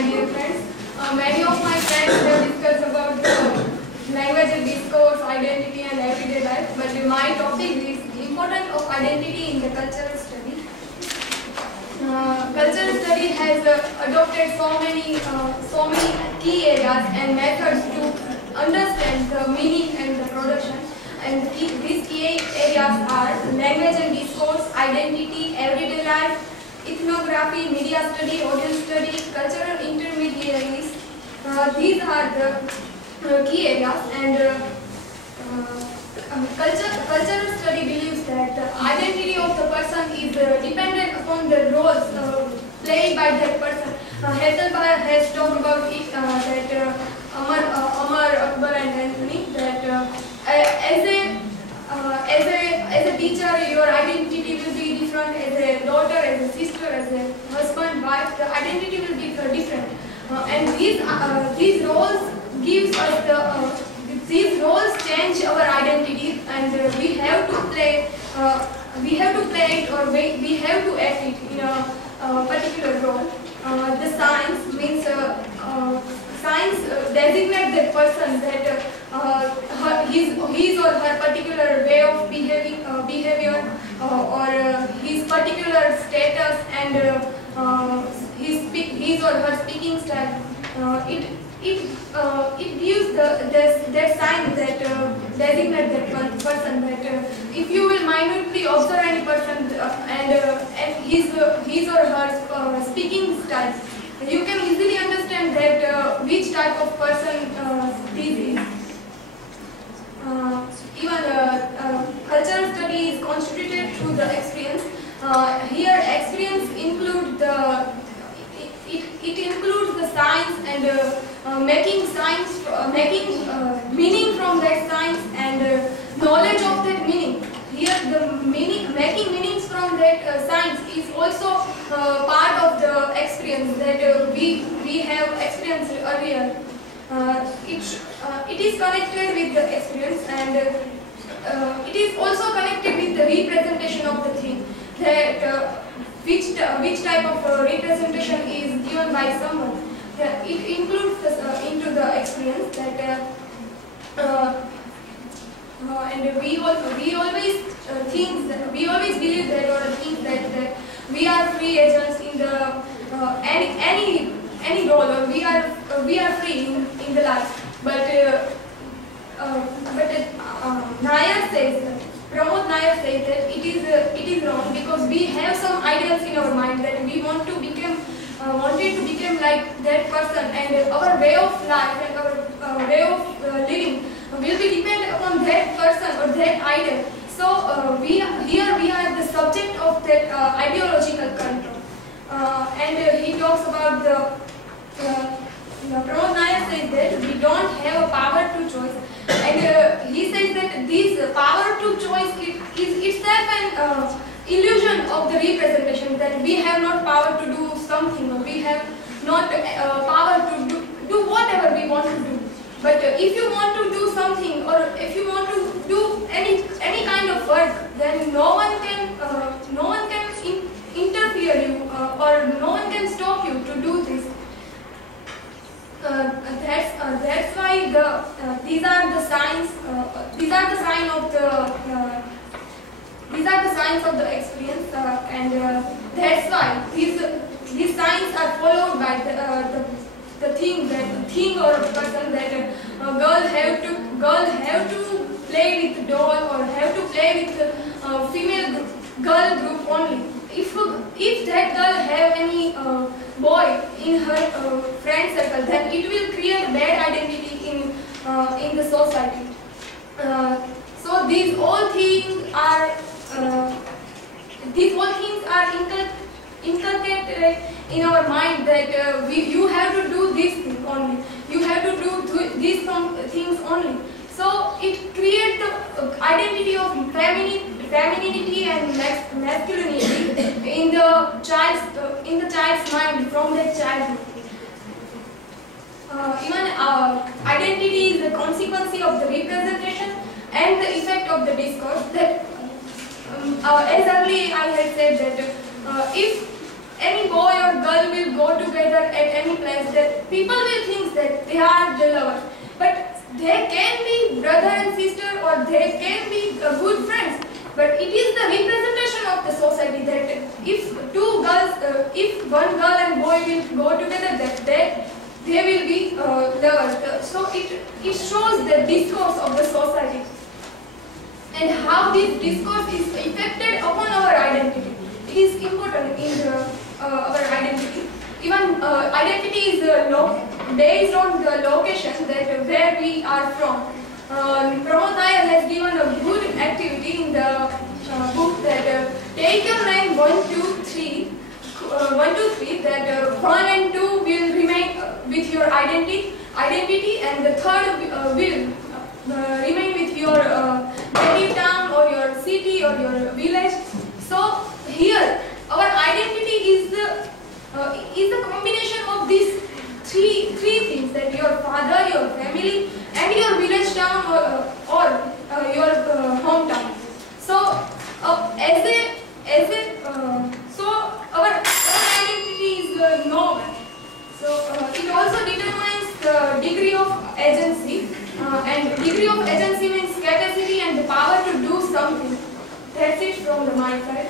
my dear friends. Many of my friends have discussed about language and discourse, identity and everyday life, but my topic is importance of identity in the cultural study. Cultural study has adopted so many key areas and methods to understand the meaning and the production. And these key areas are language and discourse, identity, everyday life, ethnography, media study, audience study, cultural intermediaries. These are the key areas, and cultural study believes that the identity of the person is dependent upon the roles played by that person. Hasselbalch has talked about it, that Amar, Akbar and Anthony, that as a teacher, your identity will be different. As a daughter, as a sister, as a husband, wife, the identity will be different. And these roles gives us these roles change our identity, and we have to play it, or we have to act it in a particular role. The science means science designates that person, that his or her particular way of behavior, or his particular status, and his or her speaking style. It gives that sign that designate that person, that if you will minutely observe any person and his or her speaking style, you can easily understand that which type of person this is. Even cultural study is constituted through the experience. Here, experience include it includes the science, and making meaning from that science, and knowledge of that meaning. Here, making meanings from that science is also part of the experience that we have experienced earlier. It is connected with the experience, and it is also connected with the representation of the thing. That which type of representation is given by someone. It includes into the experience that, and we always believe that, or think that we are free agents in the any role, or we are free in the life. But Pramod Nair says that it is wrong, because we have some ideals in our mind that we wanted to become like that person, and our way of life and our way of living will be dependent upon that person or that ideal. So we are the subject of that ideological control, and he talks about Pramod Nair says that we don't have a power to choice, and he says that this power to choice is itself an illusion of the representation, that we have not power to do something, or we have not power to do whatever we want to do. But if you want to do something, or if you want to do any kind of work, then no one can interfere you, or no one can stop you to do this. That's why these are the signs. These are the signs of the experience, and that's why these signs are followed by the thing or a person, that a girl have to play with doll, or have to play with female girl group only. If that girl have any boy in her friend circle, then it will create bad identity in the society. So these all things are inculcated in our mind, that you have to do this thing only. You have to do these things only. So it creates the identity of femininity and masculinity in the child's mind from their childhood. Even identity is the consequence of the representation and the effect of the discourse. That as earlier I had said that any boy or girl will go together at any place, that people will think that they are the lovers. But they can be brother and sister, or they can be good friends. But it is the representation of the society that if two girls, if one girl and boy will go together, that they will be lovers. So it shows the discourse of the society and how this discourse is affected upon our identity. It is important in our identity. Even identity is based on the location that where we are from. Pramod Nair has given a good activity in the book that take your name 1, 2, 3, 1, 2, 3, that 1 and 2 will remain with your identity, and the third will remain with your native town or your city or your village. So here our identity is the combination of these three things, that your father, your family, and your village town or your hometown. So so our identity is known. So it also determines the degree of agency, and degree of agency means capacity and the power to do something. That's it from the my side.